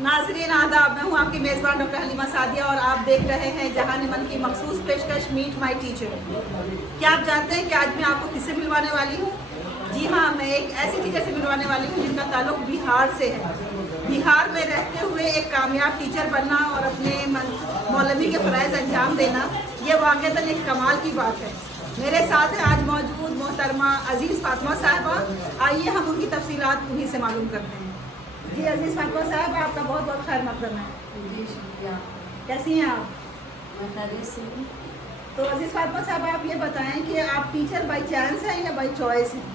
नाज़रीन आदाब, मैं हूँ आपकी मेज़बान डॉक्टर हलीमा सादिया और आप देख रहे हैं जहान मन की मखसूस पेशकश मीट माई टीचर। क्या आप जानते हैं कि आज मैं आपको किससे मिलवाने वाली हूँ? जी हाँ, मैं एक ऐसी टीचर से मिलवाने वाली हूँ जिनका ताल्लुक बिहार से है। बिहार में रहते हुए एक कामयाब टीचर बनना और अपने मौलवी के फ़राइज़ अंजाम देना, ये वाक़ईतन एक कमाल की बात है। मेरे साथ है आज मौजूद मोहतरमा अज़ीज़ फातिमा साहिबा। आइए हम उनकी तफसीलात उन्हीं से मालूम करते हैं। जी अज़ीज़ फातिमा साहब, आपका बहुत बहुत खैर मक़दम है। जी शुक्रिया। कैसी हैं आप? मैं खैरियत से हूँ। तो अज़ीज़ फातिमा साहब, आप ये बताएं कि आप टीचर बाई चांस हैं या बाई चॉइस हैं?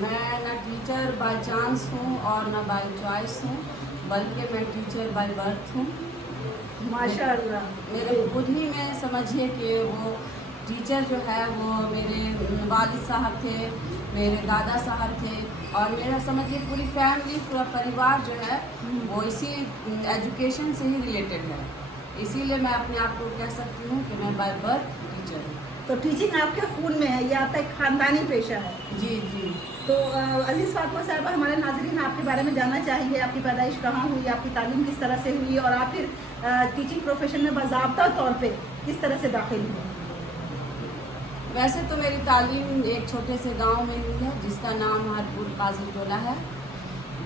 मैं ना टीचर बाय चांस हूँ और ना बाय चॉइस हूँ, बल्कि मैं टीचर बाय बर्थ हूँ। माशाअल्लाह। मेरे खुद ही में समझिए कि वो टीचर जो है वो मेरे वालिद साहब थे, मेरे दादा साहब थे और मेरा समझिए पूरी फैमिली, पूरा परिवार जो है वो इसी एजुकेशन से ही रिलेटेड है। इसीलिए मैं अपने आप को कह सकती हूँ कि मैं बाय बर्थ टीचर हूँ। तो टीचिंग आपके खून में है, ये आपका एक ख़ानदानी पेशा है। जी जी। तो अज़ीज़ फातिमा साहिबा, हमारे नाज़रीन आपके बारे में जानना चाहेंगे, आपकी पैदाइश कहाँ हुई, आपकी तालीम किस तरह से हुई और आप फिर टीचिंग प्रोफेशन में बाज़ाब्ता तौर पे किस तरह से दाखिल हुए? वैसे तो मेरी तालीम एक छोटे से गांव में हुई है जिसका नाम हरपुर काजी टोला है,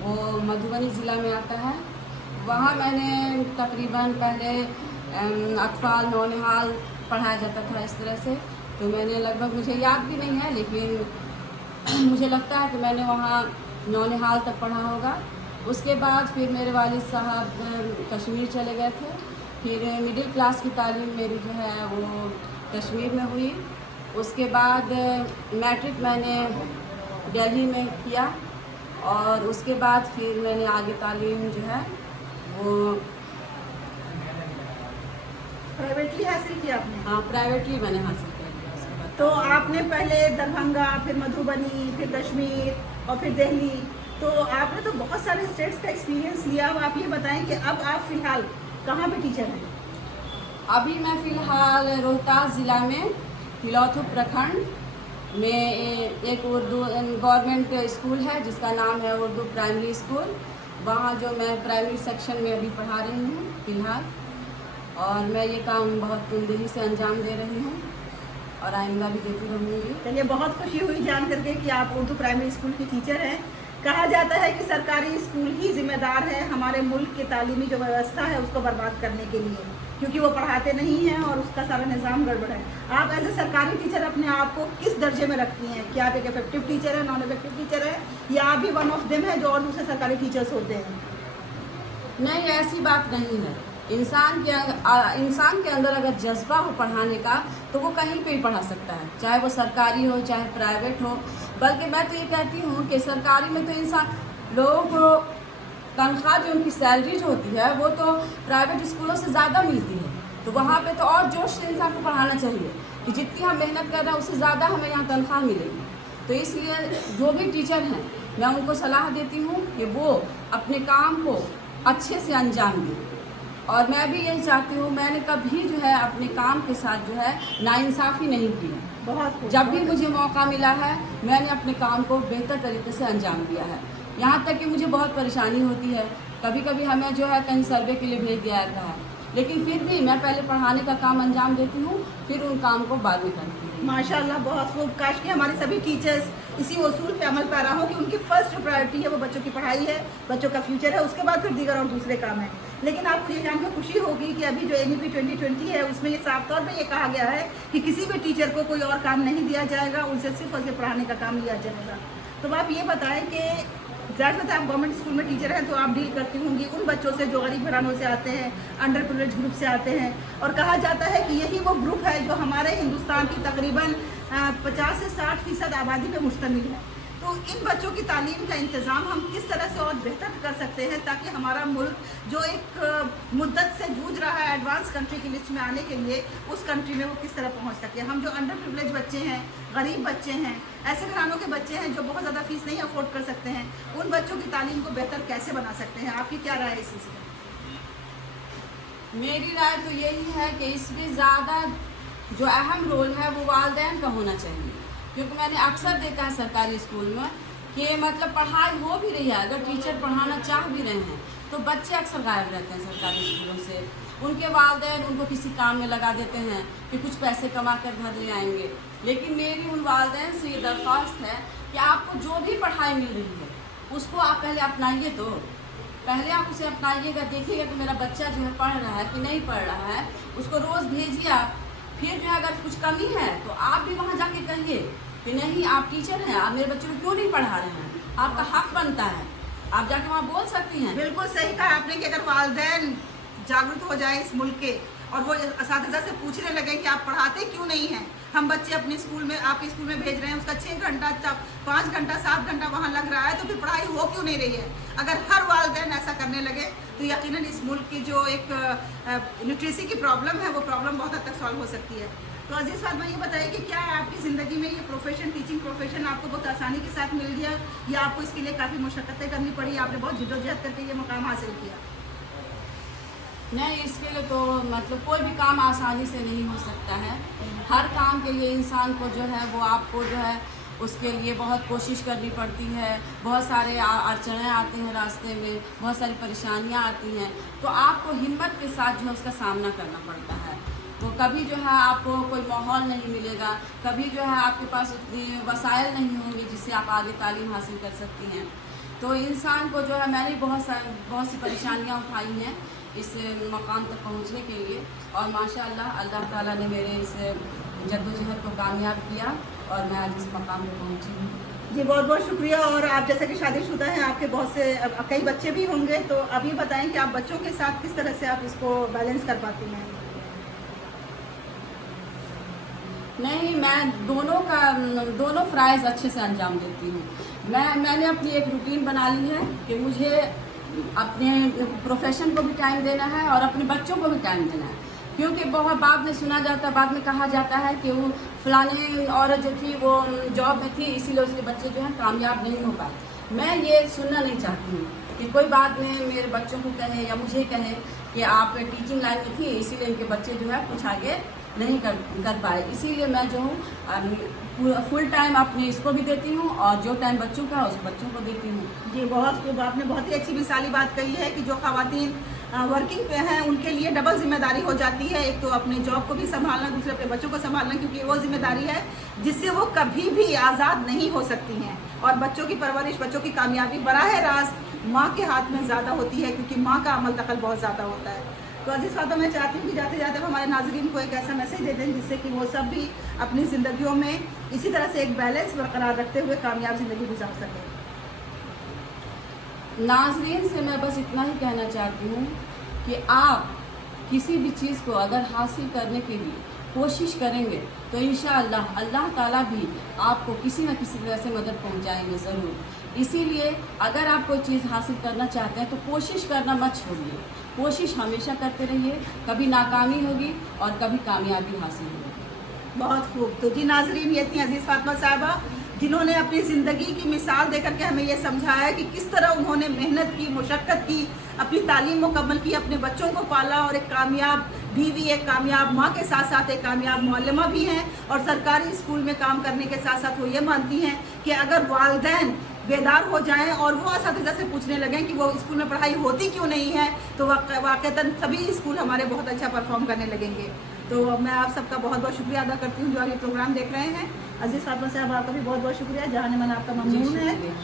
वो मधुबनी ज़िला में आता है। वहाँ मैंने तकरीबन पहले अतफाल नौनिहाल पढ़ाया जाता था इस तरह से, तो मैंने लगभग, मुझे याद भी नहीं है लेकिन मुझे लगता है कि मैंने वहाँ नौनिहाल तक पढ़ा होगा। उसके बाद फिर मेरे वालिद साहब कश्मीर चले गए थे, फिर मिडिल क्लास की तालीम मेरी जो है वो कश्मीर में हुई। उसके बाद मैट्रिक मैंने दिल्ली में किया और उसके बाद फिर मैंने आगे तालीम जो है वो प्राइवेटली हासिल किया आपने? हाँ, प्राइवेटली मैंने हासिल कर लिया। उसके बाद तो आपने पहले दरभंगा, फिर मधुबनी, फिर कश्मीर और फिर दिल्ली, तो आपने तो बहुत सारे स्टेट्स का एक्सपीरियंस लिया। अब आप ये बताएं कि अब आप फ़िलहाल कहाँ पे टीचर हैं? अभी मैं फ़िलहाल रोहतास ज़िला में तिलौथू प्रखंड में एक उर्दू गवर्नमेंट स्कूल है जिसका नाम है उर्दू प्राइमरी स्कूल, वहाँ जो मैं प्राइमरी सेक्शन में अभी पढ़ा रही हूँ फ़िलहाल, और मैं ये काम बहुत तनदेही से अंजाम दे रही हूँ और आइंदा भी देती रहूँगी। चलिए, बहुत खुशी हुई जान करके कि आप उर्दू प्राइमरी स्कूल की टीचर हैं। कहा जाता है कि सरकारी स्कूल ही जिम्मेदार है हमारे मुल्क की तालीमी जो व्यवस्था है उसको बर्बाद करने के लिए, क्योंकि वो पढ़ाते नहीं हैं और उसका सारा निज़ाम गड़बड़ है। आप एज ए सरकारी टीचर अपने आप को किस दर्जे में रखती हैं? क्या आप एक इफेक्टिव टीचर है, नॉन इफेक्टिव टीचर है, या आप भी वन ऑफ देम है जो और दूसरे सरकारी टीचर्स होते हैं? नहीं, ऐसी बात नहीं है। इंसान के अंदर अगर जज्बा हो पढ़ाने का तो वो कहीं पे भी पढ़ा सकता है, चाहे वो सरकारी हो चाहे प्राइवेट हो। बल्कि मैं तो ये कहती हूँ कि सरकारी में तो इंसान लोगों को तनख्वाह जो उनकी सैलरी जो होती है वो तो प्राइवेट स्कूलों से ज़्यादा मिलती है, तो वहाँ पे तो और जोश से इंसान को पढ़ाना चाहिए कि जितनी हम मेहनत कर रहे हैं उससे ज़्यादा हमें यहाँ तनख्वाह मिलेगी। तो इसलिए जो भी टीचर हैं मैं उनको सलाह देती हूँ कि वो अपने काम को अच्छे से अंजाम दें, और मैं भी यही चाहती हूँ, मैंने कभी जो है अपने काम के साथ जो है नाइंसाफ़ी नहीं की है। जब भी मुझे मौका मिला है मैंने अपने काम को बेहतर तरीके से अंजाम दिया है। यहाँ तक कि मुझे बहुत परेशानी होती है, कभी कभी हमें जो है कहीं सर्वे के लिए भेज दिया जाता है, लेकिन फिर भी मैं पहले पढ़ाने का काम अंजाम देती हूँ, फिर उन काम को बाद में करती हूँ। माशाल्लाह, बहुत खूब। काश कि हमारे सभी टीचर्स इसी उसूल पे अमल पैरा हो कि उनकी फर्स्ट जो प्रायोरिटी है वो बच्चों की पढ़ाई है, बच्चों का फ्यूचर है, उसके बाद फिर दीगर और दूसरे काम है। लेकिन आपको ये जानकर खुशी होगी कि अभी जो NEP 2020 है उसमें ये साफ तौर पे ये कहा गया है कि किसी भी टीचर को कोई और काम नहीं दिया जाएगा, उनसे सिर्फ और सिर्फ पढ़ाने का काम लिया जाएगा। तो आप ये बताएं कि ज़्यादा से आप गवर्नमेंट स्कूल में टीचर हैं तो आप डील करती होंगी उन बच्चों से जो गरीब घरानों से आते हैं, अंडर प्रिविलेज ग्रुप से आते हैं, और कहा जाता है कि यही वो ग्रुप है जो हमारे हिंदुस्तान की तकरीबन 50 से 60% आबादी पे मुश्तमिल है। तो इन बच्चों की तालीम का इंतज़ाम हम किस तरह से और बेहतर कर सकते हैं ताकि हमारा मुल्क जो एक मुद्दत से जूझ रहा है एडवांस कंट्री की लिस्ट में आने के लिए, उस कंट्री में वो किस तरह पहुंच सके। हम जो अंडर प्रिविलेज बच्चे हैं, गरीब बच्चे हैं, ऐसे घरानों के बच्चे हैं जो बहुत ज़्यादा फीस नहीं अफोर्ड कर सकते हैं, उन बच्चों की तालीम को बेहतर कैसे बना सकते हैं? आपकी क्या राय है इस चीज़ में? मेरी राय तो यही है कि इसमें ज़्यादा जो अहम रोल है वो वालिदैन का होना चाहिए, क्योंकि मैंने अक्सर देखा है सरकारी स्कूल में कि मतलब पढ़ाई हो भी रही है, अगर टीचर पढ़ाना चाह भी रहे हैं तो बच्चे अक्सर गायब रहते हैं सरकारी स्कूलों से। उनके वालिदैन उनको किसी काम में लगा देते हैं कि कुछ पैसे कमा कर घर ले आएंगे। लेकिन मेरी उन वालिदैन से ये दरख्वास्त है कि आपको जो भी पढ़ाई मिल रही है उसको आप पहले अपनाइए। तो पहले आप उसे अपनाइएगा, देखिएगा कि मेरा बच्चा जो है पढ़ रहा है कि नहीं पढ़ रहा है, उसको रोज़ भेजिए आप। फिर जो है अगर कुछ कमी है तो आप भी वहाँ जाके कहिए कि नहीं आप टीचर हैं, आप मेरे बच्चों को क्यों नहीं पढ़ा रहे हैं, आपका हक बनता है, आप जाके वहाँ बोल सकती हैं। बिल्कुल सही कहा आपने कि अगर वालिदैन जागरूक हो जाए इस मुल्क के और वो असातिज़ा से पूछने लगे कि आप पढ़ाते क्यों नहीं हैं, हम बच्चे अपने स्कूल में आप स्कूल में भेज रहे हैं, उसका 6 घंटा 5 घंटा 7 घंटा वहाँ लग रहा है, तो फिर पढ़ाई हो क्यों नहीं रही है। अगर हर वालिदैन ऐसा करने लगे तो यकीनन इस मुल्क की जो एक लिटरेसी की प्रॉब्लम है वो प्रॉब्लम बहुत हद तक सॉल्व हो सकती है। तो अजीज़ फातिमा ये बताइए कि क्या आपकी ज़िंदगी में ये प्रोफेशन, टीचिंग प्रोफेशन आपको बहुत आसानी के साथ मिल गया या आपको इसके लिए काफ़ी मुशक्क़तें करनी पड़ी, आपने बहुत जिद्दोजहद करके ये मुकाम हासिल किया? नहीं, इसके लिए तो मतलब कोई भी काम आसानी से नहीं हो सकता है। हर काम के लिए इंसान को जो है वो आपको जो है उसके लिए बहुत कोशिश करनी पड़ती है, बहुत सारे अड़चनें आते हैं रास्ते में, बहुत सारी परेशानियां आती हैं, तो आपको हिम्मत के साथ जो है उसका सामना करना पड़ता है। तो कभी जो है आपको कोई माहौल नहीं मिलेगा, कभी जो है आपके पास उतनी वसाइल नहीं होंगे जिससे आप आगे तालीम हासिल कर सकती हैं। तो इंसान को जो है मैंने बहुत सी परेशानियां उठाई हैं इस मकाम तक पहुंचने के लिए, और माशाअल्लाह अल्लाह ताला ने मेरे इस जद्दोजहद को कामयाब किया और मैं आज इस मकाम पर पहुंची हूँ। जी बहुत बहुत शुक्रिया। और आप जैसे कि शादीशुदा हैं, आपके बहुत से कई बच्चे भी होंगे, तो अब ये बताएं कि आप बच्चों के साथ किस तरह से आप इसको बैलेंस कर पाती हैं? नहीं, मैं दोनों फ़राइज़ अच्छे से अंजाम देती हूँ। मैंने अपनी एक रूटीन बना ली है कि मुझे अपने प्रोफेशन को भी टाइम देना है और अपने बच्चों को भी टाइम देना है, क्योंकि बहुत बाद में सुना जाता है, बाद में कहा जाता है कि वो फलाने औरत जो थी वो जॉब में थी इसीलिए उसके बच्चे जो हैं कामयाब नहीं हो पाए। मैं ये सुनना नहीं चाहती हूँ कि कोई बाद में मेरे बच्चों को कहे या मुझे कहे कि आप टीचिंग लाइन में थी इसीलिए इनके बच्चे जो है कुछ आगे नहीं कर पाए। इसीलिए मैं जो हूँ फुल टाइम अपने इसको भी देती हूँ और जो टाइम बच्चों का उस बच्चों को देती हूँ। जी बहुत खूब, आपने बहुत ही अच्छी मिसाली बात कही है कि जो ख़वातीन वर्किंग पे हैं उनके लिए डबल जिम्मेदारी हो जाती है, एक तो अपने जॉब को भी संभालना, दूसरे अपने बच्चों को संभालना, क्योंकि वो जिम्मेदारी है जिससे वो कभी भी आज़ाद नहीं हो सकती हैं। और बच्चों की परवरिश, बच्चों की कामयाबी बराह रास्त माँ के हाथ में ज़्यादा होती है, क्योंकि माँ का अमल दखल बहुत ज़्यादा होता है। तो अजीज़ फातिमा, मैं चाहती हूँ कि जाते जाते हम हमारे नाज़रीन को एक ऐसा मैसेज दे दें जिससे कि वो सब भी अपनी ज़िंदगियों में इसी तरह से एक बैलेंस बरकरार रखते हुए कामयाब ज़िंदगी गुजार सकें। नाज़रीन से मैं बस इतना ही कहना चाहती हूँ कि आप किसी भी चीज़ को अगर हासिल करने के लिए कोशिश करेंगे तो इंशाअल्लाह अल्लाह ताला भी आपको किसी न किसी तरह से मदद पहुँचाएंगे ज़रूर। इसीलिए अगर आप कोई चीज़ हासिल करना चाहते हैं तो कोशिश करना मत छोड़िए, कोशिश हमेशा करते रहिए, कभी नाकामी होगी और कभी कामयाबी हासिल होगी। बहुत खूब। तो जी नाज़रीन, ये थी अजीज़ फातिमा साहिबा जिन्होंने अपनी ज़िंदगी की मिसाल देकर के हमें ये समझाया कि किस तरह उन्होंने मेहनत की, मुशक्क़त की, अपनी तालीम मुकम्मल की, अपने बच्चों को पाला और एक कामयाब बीवी, एक कामयाब माँ के साथ साथ एक कामयाब मुअल्लिमा भी हैं। और सरकारी स्कूल में काम करने के साथ साथ वो ये मानती हैं कि अगर वालिदैन बेदार हो जाएं और वो असातिज़ा से पूछने लगें कि वो स्कूल में पढ़ाई होती क्यों नहीं है, तो वाक़तन सभी स्कूल हमारे बहुत अच्छा परफॉर्म करने लगेंगे। तो मैं आप सबका बहुत बहुत शुक्रिया अदा करती हूँ जो आप ये प्रोग्राम देख रहे हैं। अजीज़ फातिमा साहब, आपका भी बहुत बहुत शुक्रिया, जहाँ मन आपका ममनून है।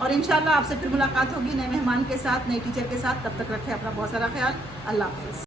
और इंशाअल्लाह आपसे फिर मुलाकात होगी नए मेहमान के साथ, नए टीचर के साथ। तब तक रखें अपना बहुत सारा ख्याल। अल्लाह हाफ़िज़।